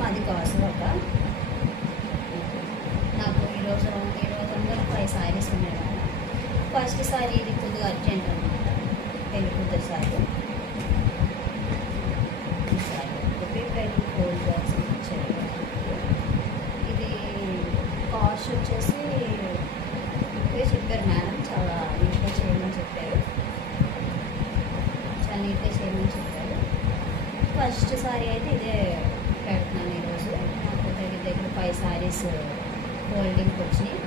మాది గాజువాక. నాకు ఈరోజు అందరూ 5 శారీస్ ఉన్నాయి కదా. ఫస్ట్ శారీ ఇది కొద్దిగా అర్జెంట్ అనమాట, పెళ్లి కూతురు శారీ. ఈ శారీ ఒకటి బ్రైడల్ గోల్డ్ బాక్స్ ఇచ్చారు. ఇది కాస్ట్ వచ్చేసి ఇప్పుడే చెప్పారు మేడం, చాలా నీట్గా చేయమని చెప్పారు, చాలా నీట్గా చేయమని చెప్పారు. ఫస్ట్ శారీ అయితే ఇదే పెడుతున్నాను ఈరోజు. నాకు దగ్గర 5 శారీస్ హోల్డింగ్కి వచ్చినాయి.